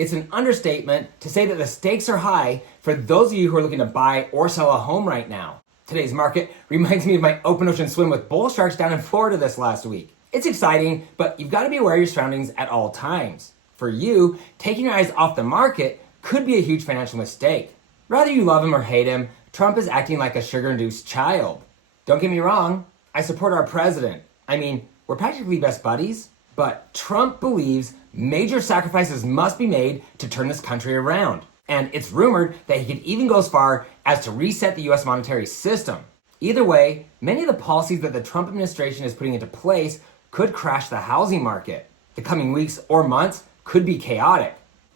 It's an understatement to say that the stakes are high for those of you who are looking to buy or sell a home right now. Today's market reminds me of my open ocean swim with bull sharks down in Florida this last week. It's exciting, but you've got to be aware of your surroundings at all times. For you, taking your eyes off the market could be a huge financial mistake. Whether you love him or hate him, Trump is acting like a sugar-induced child. Don't get me wrong, I support our president. I mean, we're practically best buddies, but Trump believes major sacrifices must be made to turn this country around. And it's rumored that he could even go as far as to reset the US monetary system. Either way, many of the policies that the Trump administration is putting into place could crash the housing market. The coming weeks or months could be chaotic.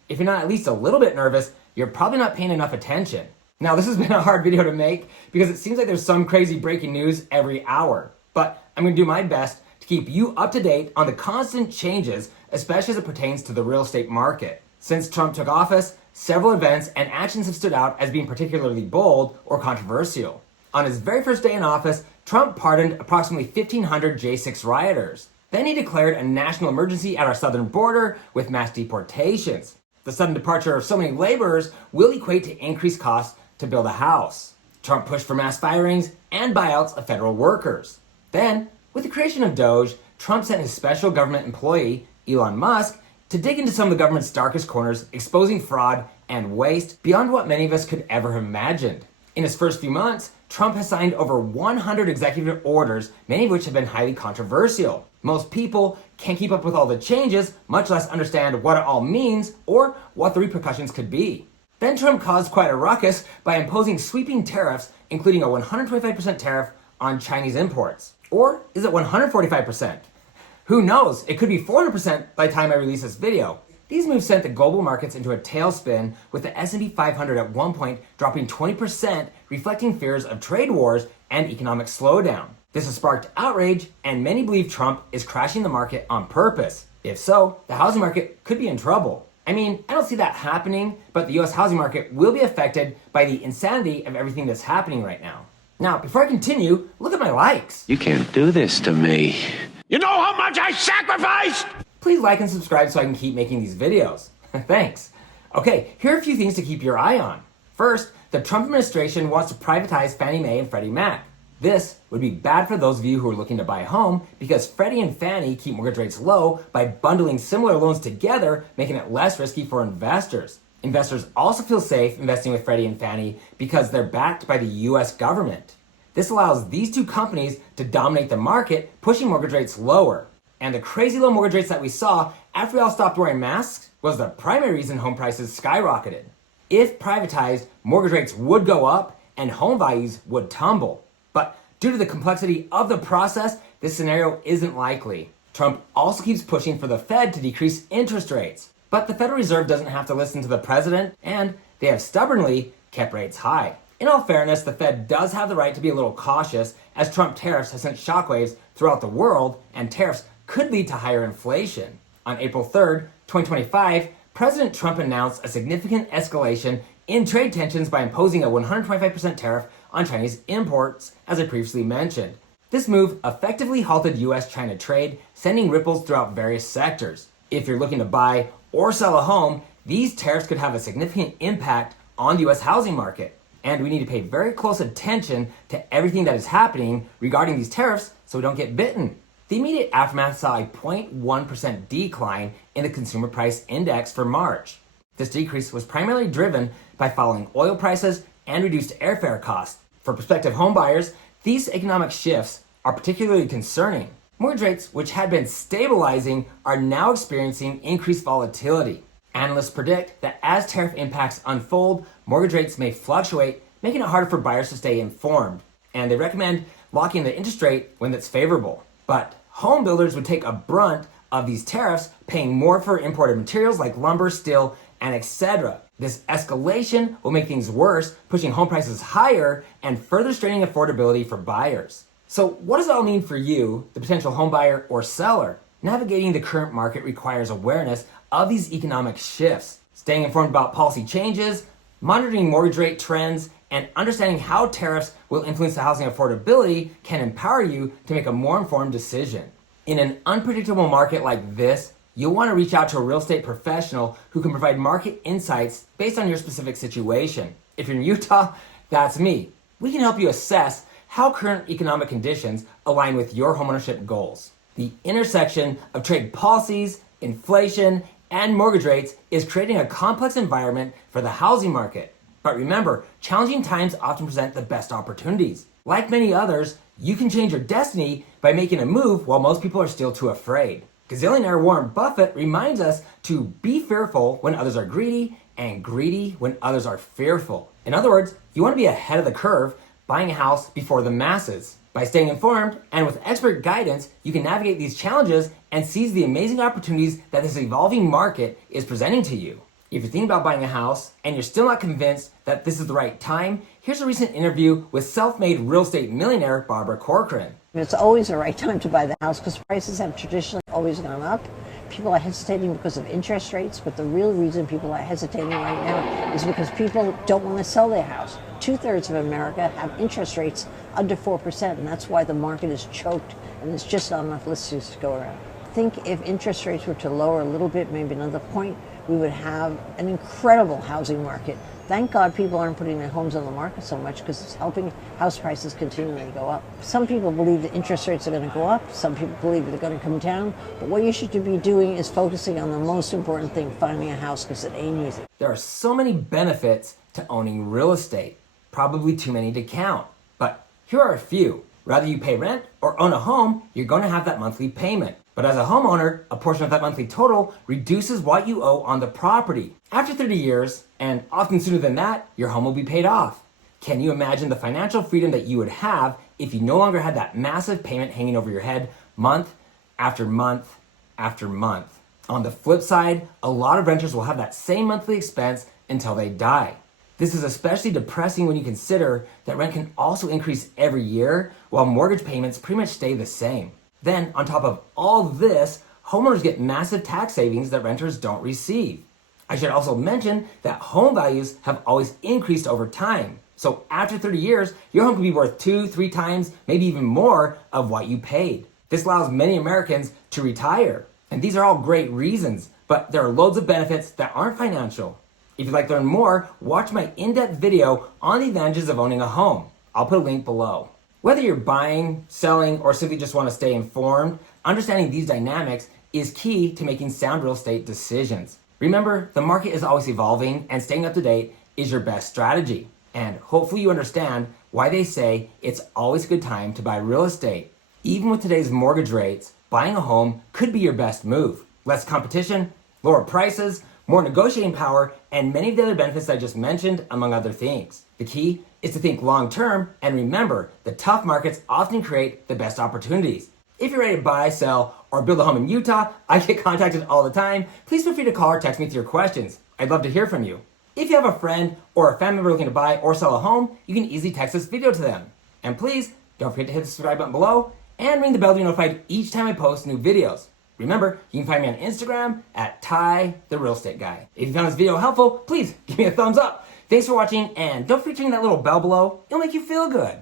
If you're not at least a little bit nervous, you're probably not paying enough attention. Now, this has been a hard video to make because it seems like there's some crazy breaking news every hour. But I'm going to do my best to keep you up to date on the constant changes, especially as it pertains to the real estate market. Since Trump took office, several events and actions have stood out as being particularly bold or controversial. On his very first day in office, Trump pardoned approximately 1,500 J6 rioters. Then he declared a national emergency at our southern border with mass deportations. The sudden departure of so many laborers will equate to increased costs to build a house. Trump pushed for mass firings and buyouts of federal workers. Then, with the creation of Doge, Trump sent his special government employee, Elon Musk, to dig into some of the government's darkest corners, exposing fraud and waste beyond what many of us could ever have imagined. In his first few months, Trump has signed over 100 executive orders, many of which have been highly controversial. Most people can't keep up with all the changes, much less understand what it all means or what the repercussions could be. Then Trump caused quite a ruckus by imposing sweeping tariffs, including a 125% tariff on Chinese imports. Or is it 145%? Who knows? It could be 400% by the time I release this video. These moves sent the global markets into a tailspin, with the S&P 500 at one point dropping 20%, reflecting fears of trade wars and economic slowdown. This has sparked outrage, and many believe Trump is crashing the market on purpose. If so, the housing market could be in trouble. I mean, I don't see that happening, but the US housing market will be affected by the insanity of everything that's happening right now. Now, before I continue, look at my likes. You can't do this to me. You know how much I sacrificed? Please like and subscribe so I can keep making these videos. Thanks. Okay, here are a few things to keep your eye on. First, the Trump administration wants to privatize Fannie Mae and Freddie Mac. This would be bad for those of you who are looking to buy a home because Freddie and Fannie keep mortgage rates low by bundling similar loans together, making it less risky for investors. Investors also feel safe investing with Freddie and Fannie because they're backed by the US government. This allows these two companies to dominate the market, pushing mortgage rates lower. And the crazy low mortgage rates that we saw after we all stopped wearing masks was the primary reason home prices skyrocketed. If privatized, mortgage rates would go up and home values would tumble. But due to the complexity of the process, this scenario isn't likely. Trump also keeps pushing for the Fed to decrease interest rates. But the Federal Reserve doesn't have to listen to the president, and they have stubbornly kept rates high. In all fairness, the Fed does have the right to be a little cautious, as Trump tariffs have sent shockwaves throughout the world, and tariffs could lead to higher inflation. On April 3rd, 2025, President Trump announced a significant escalation in trade tensions by imposing a 125% tariff on Chinese imports, as I previously mentioned. This move effectively halted US-China trade, sending ripples throughout various sectors. If you're looking to buy or sell a home, these tariffs could have a significant impact on the US housing market. And we need to pay very close attention to everything that is happening regarding these tariffs so we don't get bitten. The immediate aftermath saw a 0.1% decline in the consumer price index for March. This decrease was primarily driven by falling oil prices and reduced airfare costs. For prospective homebuyers, these economic shifts are particularly concerning. Mortgage rates, which had been stabilizing, are now experiencing increased volatility. Analysts predict that as tariff impacts unfold, mortgage rates may fluctuate, making it harder for buyers to stay informed. And they recommend locking the interest rate when it's favorable. But home builders would take a brunt of these tariffs, paying more for imported materials like lumber, steel, and etc. This escalation will make things worse, pushing home prices higher and further straining affordability for buyers. So what does it all mean for you, the potential home buyer or seller? Navigating the current market requires awareness of these economic shifts, staying informed about policy changes, monitoring mortgage rate trends, and understanding how tariffs will influence the housing affordability can empower you to make a more informed decision. In an unpredictable market like this, you'll want to reach out to a real estate professional who can provide market insights based on your specific situation. If you're in Utah, that's me. We can help you assess how current economic conditions align with your homeownership goals. The intersection of trade policies, inflation, and mortgage rates is creating a complex environment for the housing market. But remember, challenging times often present the best opportunities. Like many others, you can change your destiny by making a move while most people are still too afraid. Gazillionaire Warren Buffett reminds us to be fearful when others are greedy and greedy when others are fearful. In other words, you want to be ahead of the curve, buying a house before the masses. By staying informed and with expert guidance, you can navigate these challenges and seize the amazing opportunities that this evolving market is presenting to you. If you're thinking about buying a house and you're still not convinced that this is the right time, here's a recent interview with self-made real estate millionaire Barbara Corcoran. It's always the right time to buy the house because prices have traditionally always gone up. People are hesitating because of interest rates, but the real reason people are hesitating right now is because people don't want to sell their house. 2/3 of America have interest rates under 4%, and that's why the market is choked and there's just not enough listings to go around. I think if interest rates were to lower a little bit, maybe another point, we would have an incredible housing market. Thank God people aren't putting their homes on the market so much because it's helping house prices continually go up. Some people believe that interest rates are going to go up. Some people believe they're going to come down. But what you should be doing is focusing on the most important thing, finding a house, because it ain't easy. There are so many benefits to owning real estate, probably too many to count. But here are a few. Whether you pay rent or own a home, you're going to have that monthly payment. But as a homeowner, a portion of that monthly total reduces what you owe on the property. After 30 years, and often sooner than that, your home will be paid off. Can you imagine the financial freedom that you would have if you no longer had that massive payment hanging over your head month after month after month? On the flip side, a lot of renters will have that same monthly expense until they die. This is especially depressing when you consider that rent can also increase every year while mortgage payments pretty much stay the same. Then, on top of all this, homeowners get massive tax savings that renters don't receive. I should also mention that home values have always increased over time. So after 30 years, your home could be worth 2-3 times, maybe even more of what you paid. This allows many Americans to retire. And these are all great reasons, but there are loads of benefits that aren't financial. If you'd like to learn more, watch my in-depth video on the advantages of owning a home. I'll put a link below. Whether you're buying, selling, or simply just want to stay informed, understanding these dynamics is key to making sound real estate decisions. Remember, the market is always evolving, and staying up to date is your best strategy. And hopefully you understand why they say it's always a good time to buy real estate. Even with today's mortgage rates, buying a home could be your best move. Less competition, lower prices, more negotiating power, and many of the other benefits I just mentioned, among other things. The key is to think long term and remember the tough markets often create the best opportunities. If you're ready to buy, sell, or build a home in Utah, I get contacted all the time. Please feel free to call or text me with your questions. I'd love to hear from you. If you have a friend or a family member looking to buy or sell a home, you can easily text this video to them. And please don't forget to hit the subscribe button below and ring the bell to be notified each time I post new videos. Remember, you can find me on Instagram at Ty the Real Estate Guy. If you found this video helpful, please give me a thumbs up. Thanks for watching, and don't forget to ring that little bell below. It'll make you feel good.